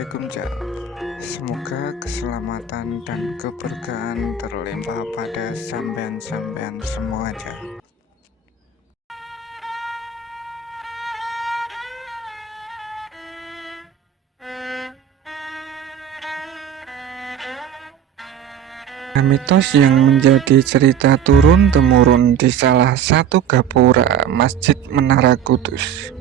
Assalamualaikum. Semoga keselamatan dan keberkahan terlimpah pada sampean-sampean semua aja. Mitos yang menjadi cerita turun-temurun di salah satu gapura Masjid Menara Kudus.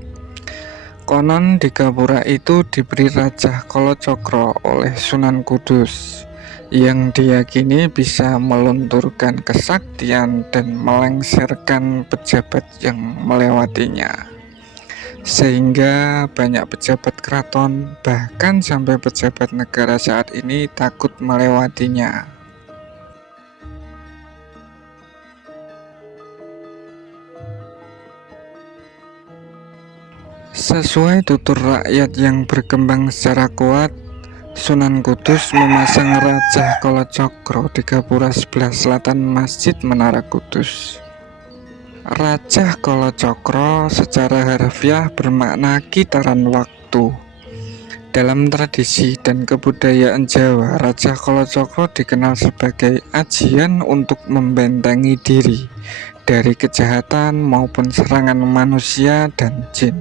Konon di gapura itu diberi Raja Kalacakra oleh Sunan Kudus yang diyakini bisa melunturkan kesaktian dan melengsarkan pejabat yang melewatinya. Sehingga banyak pejabat keraton, bahkan sampai pejabat negara saat ini takut melewatinya. Sesuai tutur rakyat yang berkembang secara kuat, Sunan Kudus memasang Raja Kalacakra di gapura sebelah selatan Masjid Menara Kudus. Raja Kalacakra secara harfiah bermakna kitaran waktu. Dalam tradisi dan kebudayaan Jawa, Raja Kalacakra dikenal sebagai ajian untuk membentengi diri dari kejahatan maupun serangan manusia dan jin.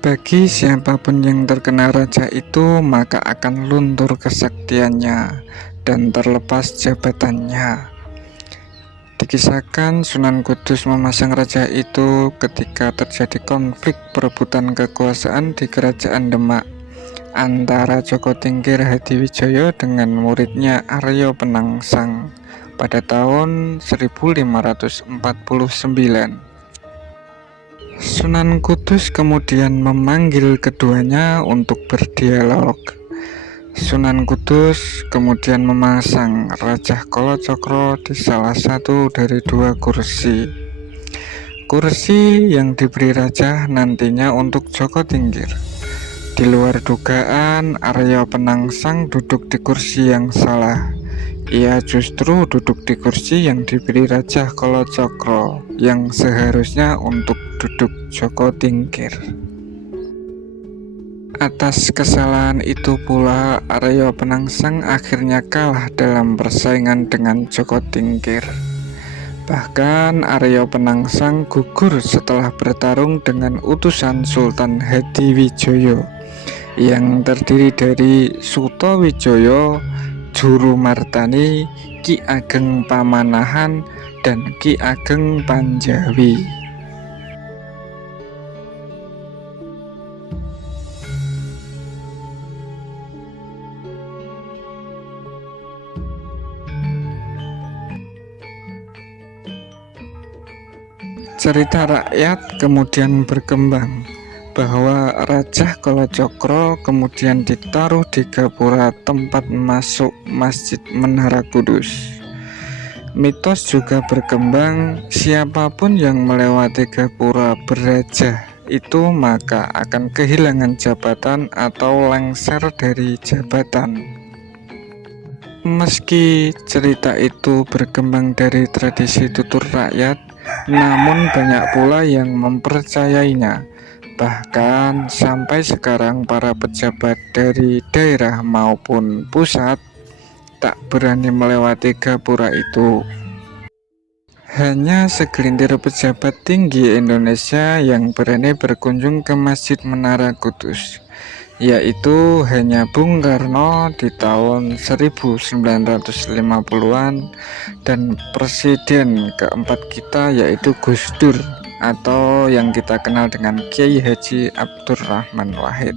Bagi siapapun yang terkena raja itu, maka akan luntur kesaktiannya dan terlepas jabatannya. Dikisahkan Sunan Kudus memasang raja itu ketika terjadi konflik perebutan kekuasaan di Kerajaan Demak antara Joko Tingkir Hadiwijaya dengan muridnya Arya Penangsang pada tahun 1549. Sunan Kudus kemudian memanggil keduanya untuk berdialog. Sunan Kudus kemudian memasang Raja Kalacakra di salah satu dari dua kursi. Kursi yang diberi raja nantinya untuk Joko Tingkir. Di luar dugaan, Arya Penangsang duduk di kursi yang salah. Ia justru duduk di kursi yang diberi Raja Kalacakra yang seharusnya untuk duduk Joko Tingkir. Atas kesalahan itu pula Arya Penangsang akhirnya kalah dalam persaingan dengan Joko Tingkir. Bahkan Arya Penangsang gugur setelah bertarung dengan utusan Sultan Hadiwijaya yang terdiri dari Sutawijaya, Juru Martani, Ki Ageng Pamanahan, dan Ki Ageng Panjawi. Cerita rakyat kemudian berkembang bahwa Raja Kalacakra kemudian ditaruh di gapura tempat masuk Masjid Menara Kudus. Mitos juga berkembang siapapun yang melewati gapura beraja itu maka akan kehilangan jabatan atau lengser dari jabatan. Meski cerita itu berkembang dari tradisi tutur rakyat, namun banyak pula yang mempercayainya. Bahkan sampai sekarang para pejabat dari daerah maupun pusat tak berani melewati gapura itu. Hanya segelintir pejabat tinggi Indonesia yang berani berkunjung ke Masjid Menara Kudus, yaitu hanya Bung Karno di tahun 1950-an dan Presiden keempat kita yaitu Gus Dur atau yang kita kenal dengan Kiai Haji Abdurrahman Wahid.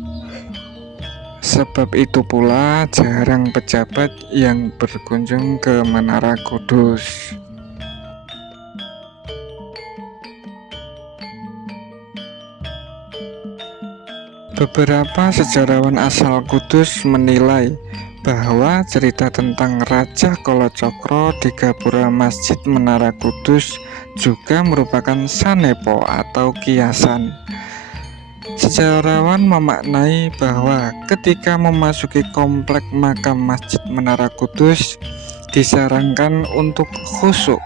Sebab itu pula jarang pejabat yang berkunjung ke Menara Kudus. Beberapa sejarawan asal Kudus menilai bahwa cerita tentang Raja Kalacakra di gapura Masjid Menara Kudus juga merupakan sanepo atau kiasan. Sejarawan memaknai bahwa ketika memasuki komplek makam Masjid Menara Kudus disarankan untuk khusyuk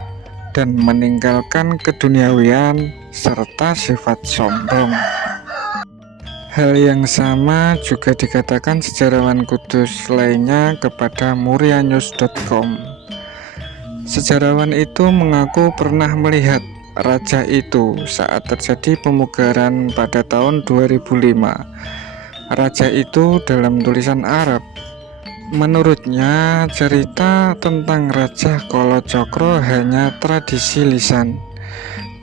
dan meninggalkan keduniawian serta sifat sombong. Hal yang sama juga dikatakan sejarawan Kudus lainnya kepada murianews.com. Sejarawan itu mengaku pernah melihat raja itu saat terjadi pemugaran pada tahun 2005. Raja itu dalam tulisan Arab. Menurutnya, cerita tentang Raja Kalacakra hanya tradisi lisan,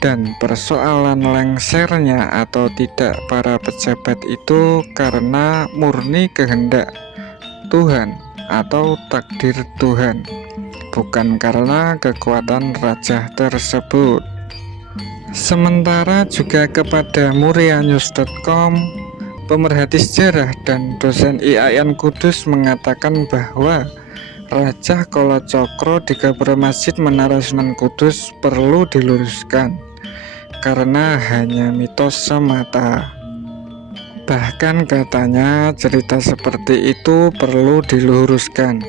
dan persoalan lengsernya atau tidak para pejabat itu karena murni kehendak Tuhan atau takdir Tuhan, bukan karena kekuatan raja tersebut. Sementara juga kepada murianews.com, pemerhati sejarah dan dosen IAIN Kudus mengatakan bahwa Raja Kalacakra di gapura Masjid Menara Sunan Kudus perlu diluruskan karena hanya mitos semata. Bahkan katanya cerita seperti itu perlu diluruskan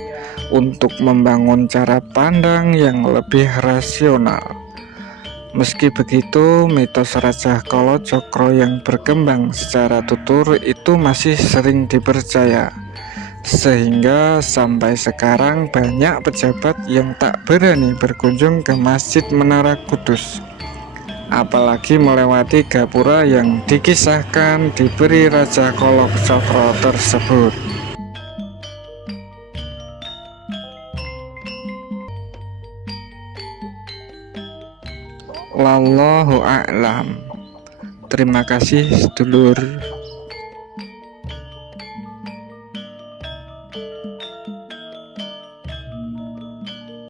untuk membangun cara pandang yang lebih rasional. Meski begitu, mitos Raja Kalacakra yang berkembang secara tutur itu masih sering dipercaya, sehingga sampai sekarang banyak pejabat yang tak berani berkunjung ke Masjid Menara Kudus, apalagi melewati gapura yang dikisahkan diberi Raja Kalacakra tersebut. Wallahu a'lam. Terima kasih sedulur.